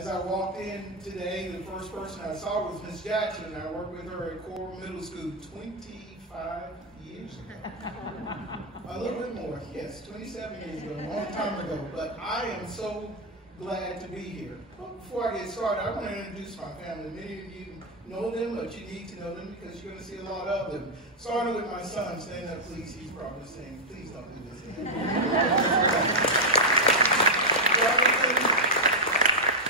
As I walked in today, the first person I saw was Miss Jackson. I worked with her at Coral Middle School 25 years ago. A little bit more, yes, 27 years ago, a long time ago. But I am so glad to be here. But before I get started, I want to introduce my family. Many of you know them, but you need to know them because you're going to see a lot of them. Starting with my son. Stand up, please. He's probably saying, please don't do this again.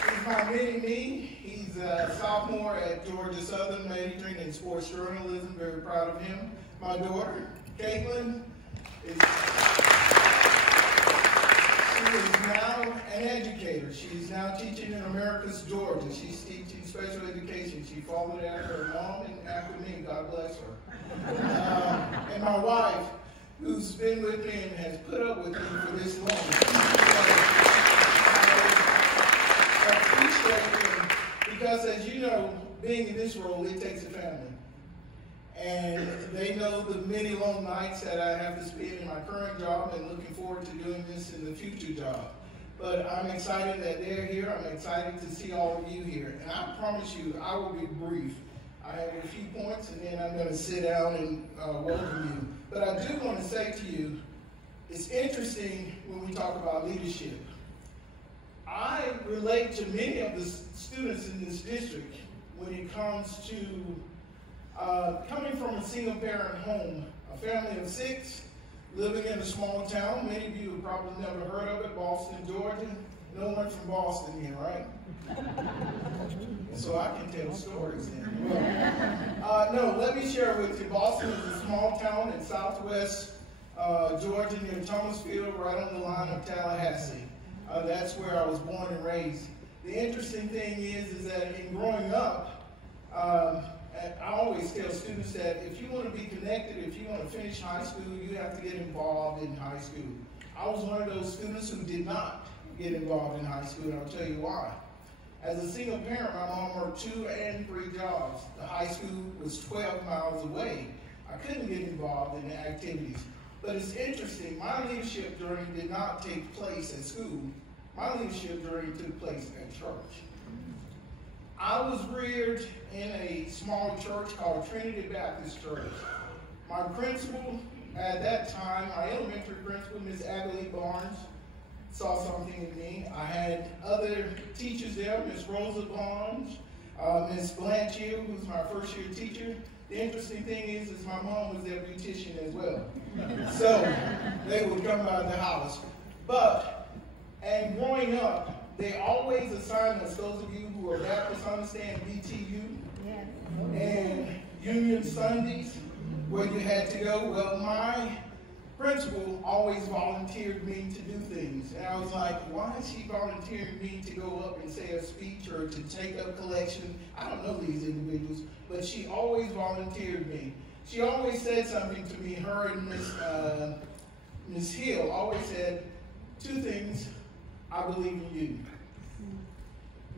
He's my mini-me. He's a sophomore at Georgia Southern, majoring in sports journalism. Very proud of him. My daughter, Caitlin, she is now an educator. She's now teaching in Americus, Georgia. She's teaching special education. She followed after her mom and after me. God bless her. And my wife, who's been with me and has put up with me for this long. I appreciate it because, as you know, being in this role, it takes a family. And they know the many long nights that I have to spend in my current job and looking forward to doing this in the future job. But I'm excited that they're here. I'm excited to see all of you here. And I promise you, I will be brief. I have a few points, and then I'm going to sit down and welcome you. But I do want to say to you, it's interesting when we talk about leadership. I relate to many of the students in this district when it comes to coming from a single-parent home, a family of 6, living in a small town. Many of you have probably never heard of it, Boston, Georgia. No one from Boston here, right? So I can tell stories then. Well, no, let me share with you. Boston is a small town in southwest Georgia near Thomasville, right on the line of Tallahassee. That's where I was born and raised. The interesting thing is that in growing up, I always tell students that if you want to be connected, if you want to finish high school, you have to get involved in high school. I was one of those students who did not get involved in high school, and I'll tell you why. As a single parent, my mom worked 2 and 3 jobs. The high school was 12 miles away. I couldn't get involved in the activities. But it's interesting, my leadership journey did not take place at school. My leadership journey took place at church. I was reared in a small church called Trinity Baptist Church. My principal at that time, my elementary principal, Ms. Abilene Barnes, saw something in me. I had other teachers there, Ms. Rosa Barnes, Ms. Blanchfield, who's my first year teacher. The interesting thing is my mom was their beautician as well. So they would come by the house. And growing up, they always assigned us, those of you who are Baptists understand BTU, and Union Sundays, where you had to go. Well, my principal always volunteered me to do things. And I was like, why is she volunteering me to go up and say a speech or to take up collection? I don't know these individuals, but she always volunteered me. She always said something to me. Her and Ms. Hill always said 2 things: I believe in you.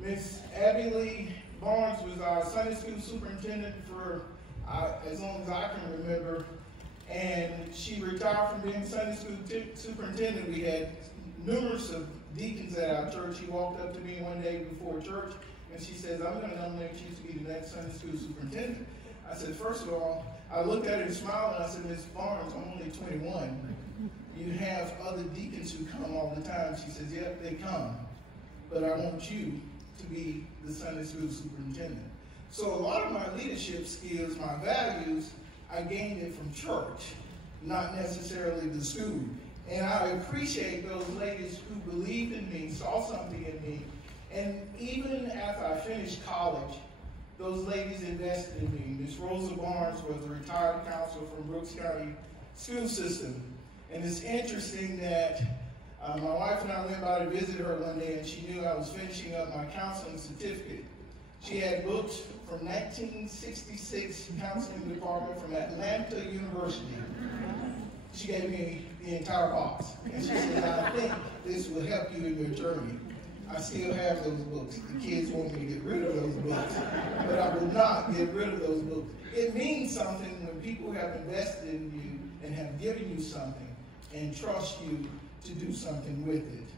Ms. Abilene Barnes was our Sunday school superintendent for as long as I can remember. And she retired from being Sunday school superintendent. We had numerous of deacons at our church. She walked up to me one day before church, and she says, I'm going to nominate you to be the next Sunday school superintendent. I said, first of all, I looked at her and smiled, and I said, Ms. Barnes, I'm only 21. You have other deacons who come all the time. She says, yep, they come. But I want you to be the Sunday school superintendent. So a lot of my leadership skills, my values, I gained it from church, not necessarily the school. And I appreciate those ladies who believed in me, saw something in me. And even after I finished college, those ladies invested in me. Ms. Rosa Barnes was a retired counselor from Brooks County School System. And it's interesting that my wife and I went by to visit her one day, and she knew I was finishing up my counseling certificate. She had books from 1966 counseling department from Atlanta University. She gave me the entire box. And she said, I think this will help you in your journey. I still have those books. The kids want me to get rid of those books, but I will not get rid of those books. It means something when people have invested in you and have given you something and trust you to do something with it.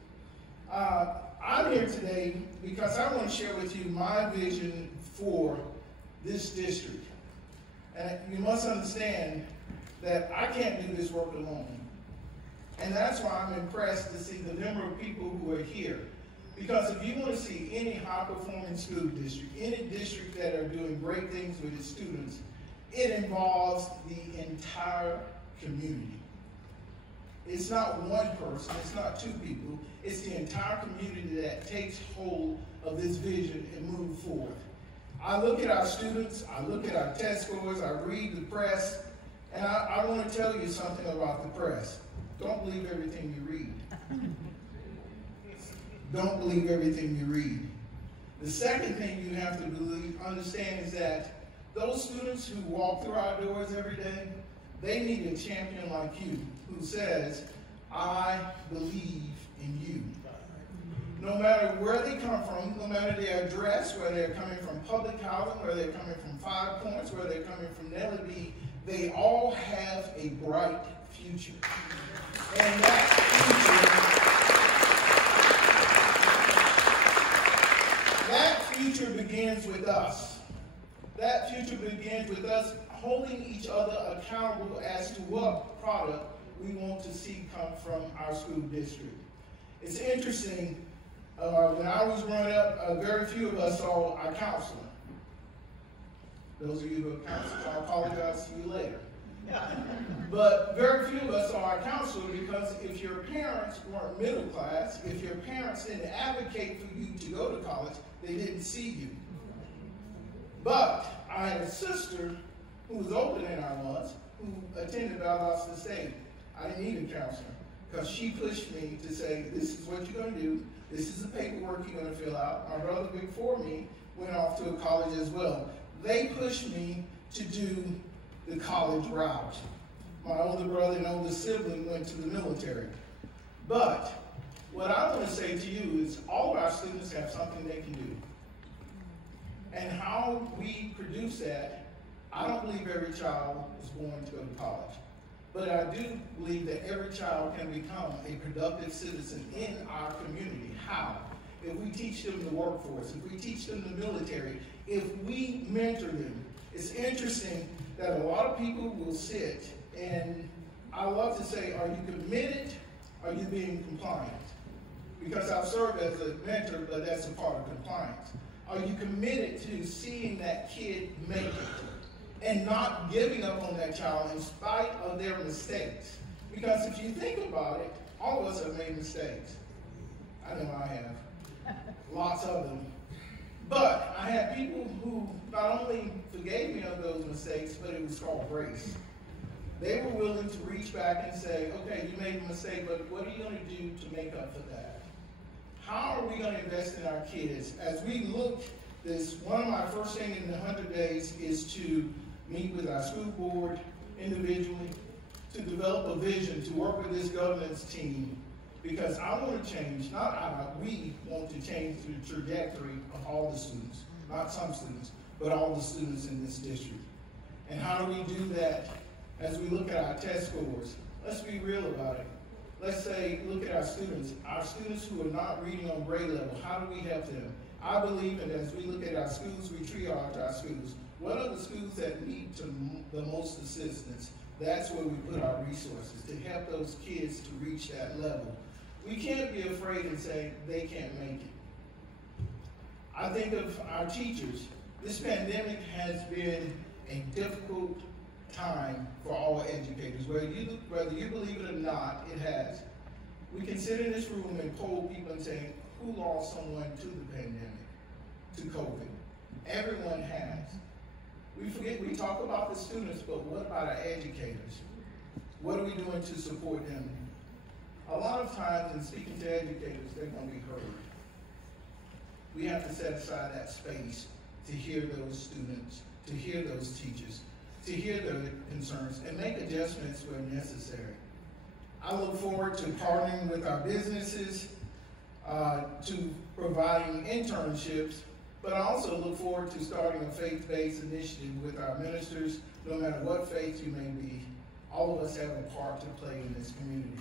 I'm here today because I want to share with you my vision for this district. And you must understand that I can't do this work alone. And that's why I'm impressed to see the number of people who are here. Because if you want to see any high-performing school district, any district that are doing great things with its students, it involves the entire community. It's not one person, it's not two people, it's the entire community that takes hold of this vision and moves forward. I look at our students, I look at our test scores, I read the press, and I want to tell you something about the press. Don't believe everything you read. Don't believe everything you read. The second thing you have to understand is that those students who walk through our doors every day, they need a champion like you who says, I believe in you. No matter where they come from, no matter their address, whether they're coming from public housing, whether they're coming from 5 Points, whether they're coming from Nellie B, they all have a bright future. And that future begins with us. That future begins with us holding each other accountable as to what product we want to see come from our school district. It's interesting, when I was growing up, very few of us saw our counselor. Those of you who are counselors, I apologize to you later. But very few of us saw our counselor because if your parents weren't middle class, if your parents didn't advocate for you to go to college, they didn't see you. But I had a sister who was older than I was, who attended Valdosta State. I didn't need a counselor because she pushed me to say, this is what you're going to do. This is the paperwork you're going to fill out. My brother before me went off to a college as well. They pushed me to do the college route. My older brother and older sibling went to the military. But what I want to say to you is all of our students have something they can do. And how we produce that, I don't believe every child is born to go to college. But I do believe that every child can become a productive citizen in our community. How? If we teach them the workforce, if we teach them the military, if we mentor them. It's interesting that a lot of people will sit, and I love to say, are you committed? Are you being compliant? Because I've served as a mentor, but that's a part of compliance. Are you committed to seeing that kid make it and not giving up on that child in spite of their mistakes? Because if you think about it, all of us have made mistakes. I know I have. Lots of them. But I had people who not only forgave me of those mistakes, but it was called grace. They were willing to reach back and say, okay, you made a mistake, but what are you going to do to make up for that? How are we going to invest in our kids? As we look, one of my first things in the 100 days is to meet with our school board individually, to develop a vision, to work with this governance team, because I want to change, we want to change the trajectory of all the students, not some students, but all the students in this district. And how do we do that as we look at our test scores? Let's be real about it. Let's say, look at our students who are not reading on grade level, how do we help them? I believe that as we look at our schools, we triage our schools. What are the schools that need the most assistance? That's where we put our resources, to help those kids to reach that level. We can't be afraid and say they can't make it. I think of our teachers. This pandemic has been a difficult time for all educators. Whether you believe it or not, it has. We can sit in this room and poll people and say, who lost someone to the pandemic, to COVID? Everyone has. We talk about the students, but what about our educators? What are we doing to support them? A lot of times in speaking to educators, they're going to be heard. We have to set aside that space to hear those students, to hear those teachers, to hear their concerns and make adjustments where necessary. I look forward to partnering with our businesses, to providing internships, but I also look forward to starting a faith-based initiative with our ministers. No matter what faith you may be, all of us have a part to play in this community.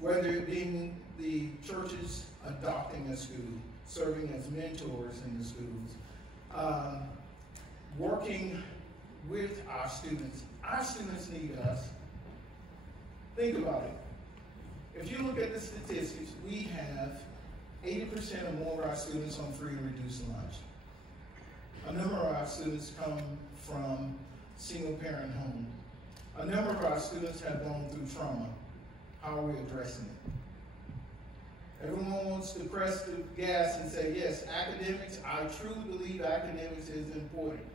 whether it being the churches adopting a school, serving as mentors in the schools, working with our students. Our students need us. Think about it. If you look at the statistics, we have 80% or more of our students on free and reduced lunch. A number of our students come from single-parent home. A number of our students have gone through trauma. How are we addressing it? Everyone wants to press the gas and say, yes, academics, I truly believe academics is important.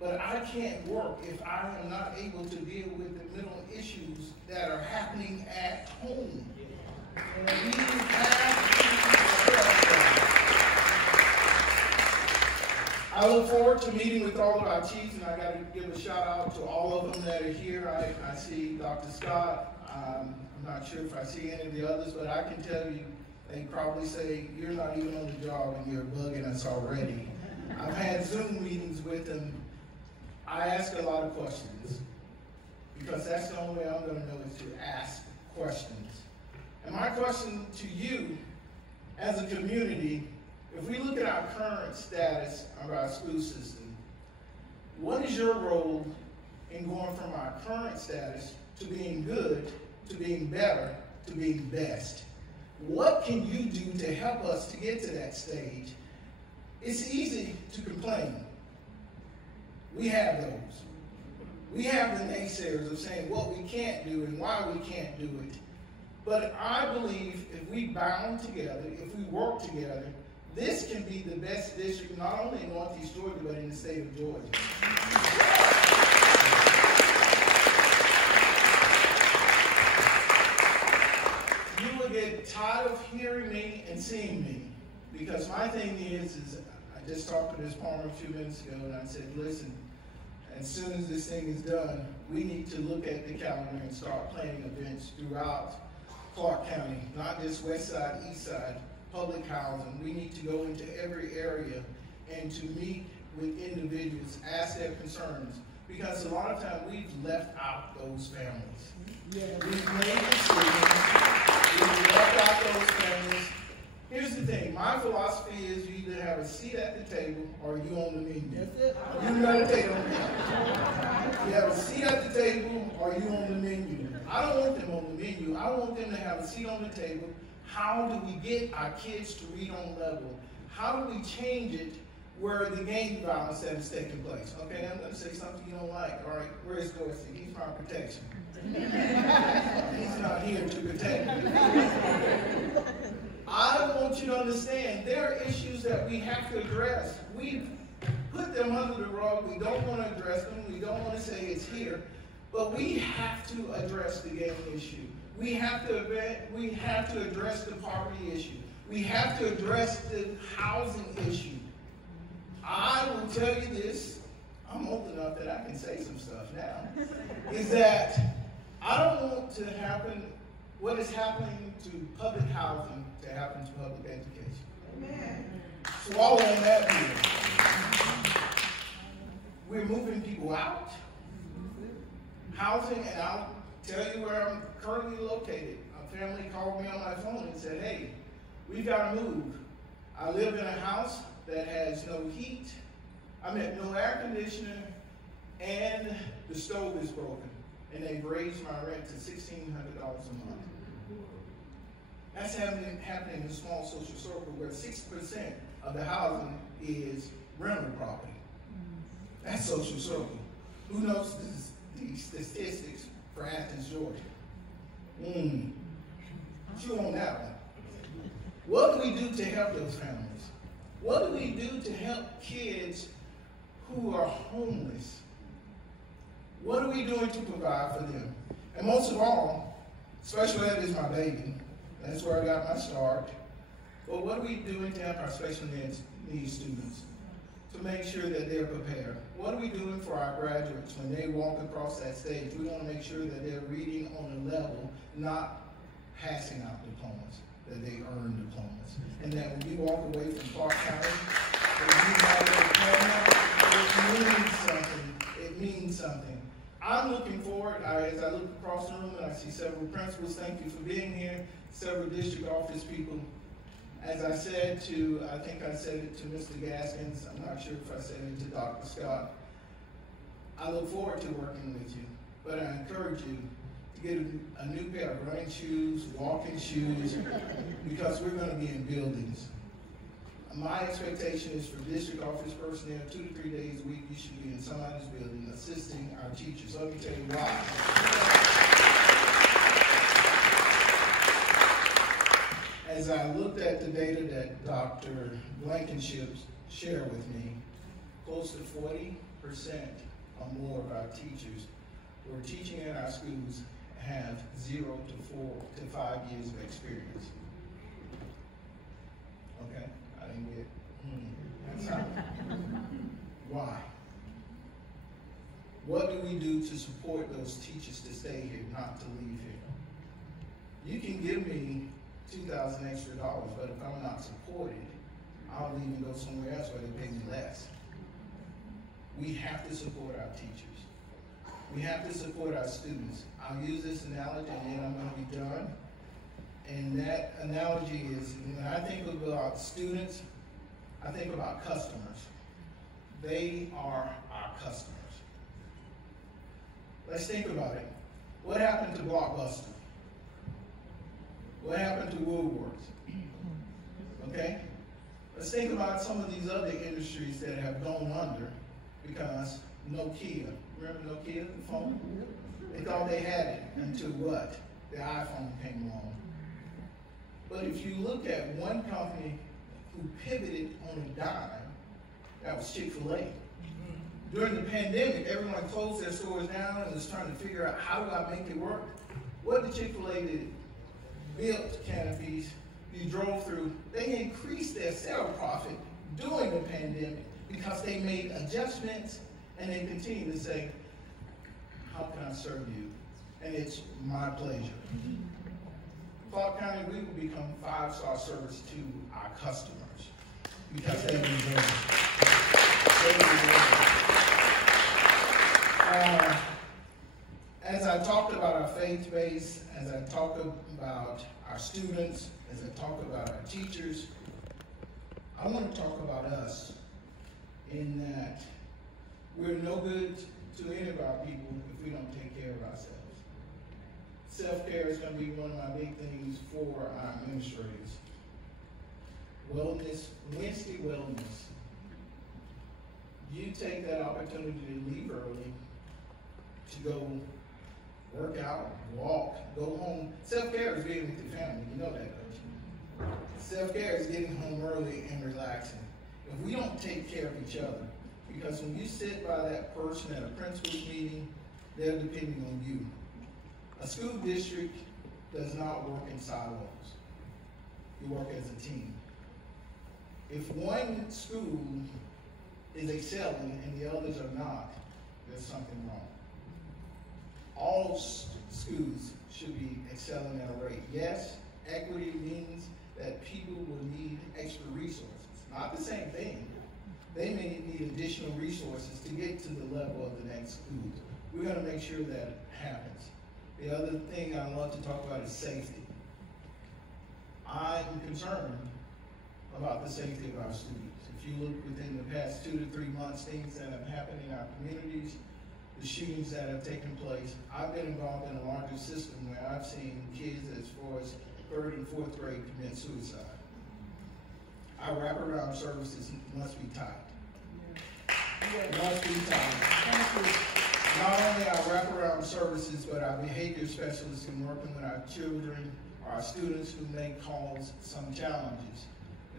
But I can't work if I am not able to deal with the mental issues that are happening at home. And we have to address that. I look forward to meeting with all of our chiefs, and I got to give a shout out to all of them that are here. I see Dr. Scott. I'm not sure if I see any of the others, but I can tell you, they probably say, you're not even on the job and you're bugging us already. I've had Zoom meetings with them. I ask a lot of questions because that's the only way I'm going to know is to ask questions. And my question to you as a community, if we look at our current status of our school system, what is your role in going from our current status to being good, to being better, to being best? What can you do to help us to get to that stage? It's easy to complain. We have those. We have the naysayers of saying what we can't do and why we can't do it. But I believe if we bound together, if we work together, this can be the best district, not only in Northeast Georgia, but in the state of Georgia. You will get tired of hearing me and seeing me, because my thing is I just talked to this Palmer a few minutes ago, and I said, listen, as soon as this thing is done, we need to look at the calendar and start planning events throughout Clarke County, not just west side, east side, public housing. We need to go into every area and to meet with individuals, ask their concerns, because a lot of times we've left out those families. Yeah. We've made decisions, we've left out those families. Here's the thing, my philosophy is you either have a seat at the table or you on the menu. That's it. You meditate on that. You have a seat at the table or you on the menu. I don't want them on the menu. I want them to have a seat on the table. How do we get our kids to read on level? How do we change it where the gang violence that is taking place? Okay, I'm going to say something you don't like. All right, where's Dorsey? He's my protection. He's not here to protect me. I want you to understand there are issues that we have to address. We've put them under the rug. We don't want to address them. We don't want to say it's here. But we have to address the gang issue. We have to address the poverty issue. We have to address the housing issue. I will tell you this, I'm old enough that I can say some stuff now, is that I don't want to happen, what is happening to public housing to happen to public education. Amen. Swallow on that here. We're moving people out. Housing, and I'll tell you where I'm currently located. A family called me on my phone and said, hey, we've got to move. I live in a house that has no heat, no air conditioner, and the stove is broken. And they've raised my rent to $1,600 a month. That's happening in a small social circle where 6% of the housing is rental property. That's social circle. Who knows the statistics for Athens, Georgia? Chew on that one. What do we do to help those families? What do we do to help kids who are homeless? What are we doing to provide for them? And most of all, special ed is my baby. That's where I got my start. But what are we doing to help our special needs students to make sure that they're prepared? What are we doing for our graduates when they walk across that stage? We want to make sure that they're reading on a level, not passing out diplomas, that they earn diplomas. And that when you walk away from Clarke County, when you have a diploma, it means something. It means something. I'm looking forward forward, as I look across the room and I see several principals, thank you for being here, several district office people. As I said to, I think I said it to Mr. Gaskins, I'm not sure if I said it to Dr. Scott, I look forward to working with you, but I encourage you to get a new pair of running shoes, walking shoes, because we're going to be in buildings. My expectation is for district office personnel, 2 to 3 days a week, you should be in somebody's building assisting our teachers. Let me tell you why. As I looked at the data that Dr. Blankenship shared with me, close to 40% or more of our teachers who are teaching in our schools have 0 to 4 to 5 years of experience. Okay, I didn't get that's how. Why? What do we do to support those teachers to stay here, not to leave here? You can give me $2,000 extra, but if I'm not supported, I'll leave and go somewhere else where they pay me less. We have to support our teachers. We have to support our students. I'll use this analogy and then I'm going to be done. And that analogy is, when I think about students, I think about customers. They are our customers. Let's think about it. What happened to Blockbuster? What happened to Woolworths? Okay? Let's think about some of these other industries that have gone under because Nokia, remember Nokia, the phone? They thought they had it until what? The iPhone came along. But if you look at one company who pivoted on a dime, that was Chick-fil-A. During the pandemic, everyone closed their stores down and was trying to figure out, how do I make it work? What did Chick-fil-A do? Built canopies, you drove through. They increased their sales profit during the pandemic because they made adjustments and they continue to say, how can I serve you? And it's my pleasure. Clarke County, we will become 5-star service to our customers because they deserve it. They deserve it. As I talked about our faith base, as I talk about our students, as I talk about our teachers, I want to talk about us in that we're no good to any of our people if we don't take care of ourselves. Self-care is going to be one of my big things for our administrators. Wellness, Wednesday wellness. You take that opportunity to leave early, to go work out, walk, go home. Self-care is being with your family. You know that, don't you? Self-care is getting home early and relaxing. If we don't take care of each other, because when you sit by that person at a principal's meeting, they're depending on you. A school district does not work in silos. You work as a team. If one school is excelling and the others are not, there's something wrong. All schools should be excelling at a rate. Yes, equity means that people will need extra resources. Not the same thing. They may need additional resources to get to the level of the next school. We're going to make sure that happens. The other thing I love to talk about is safety. I'm concerned about the safety of our students. If you look within the past 2 to 3 months, things that have happened in our communities, the shootings that have taken place, I've been involved in a larger system where I've seen kids as far as 3rd and 4th grade commit suicide. Our wraparound services must be tight. Must be tight. Not only our wraparound services, but our behavior specialists in working with our children, or our students who may cause some challenges.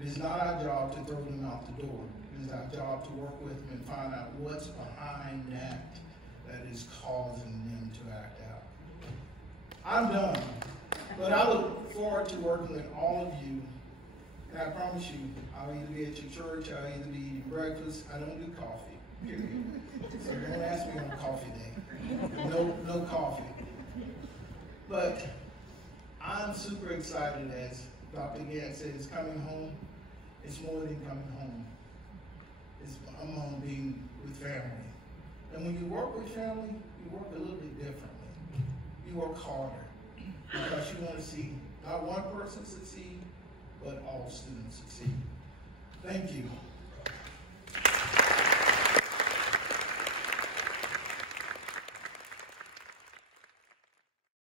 It is not our job to throw them out the door. It is our job to work with them and find out what's behind that is causing them to act out. I'm done, but I look forward to working with all of you. And I promise you, I'll either be at your church, I'll either be eating breakfast. I don't do coffee, period. So don't ask me on a coffee day. No coffee. But I'm super excited, as Dr. Gant said, it's coming home. It's more than coming home. I'm home being with family. And when you work with family, you work a little bit differently. work harder because you want to see not one person succeed, but all students succeed. Thank you.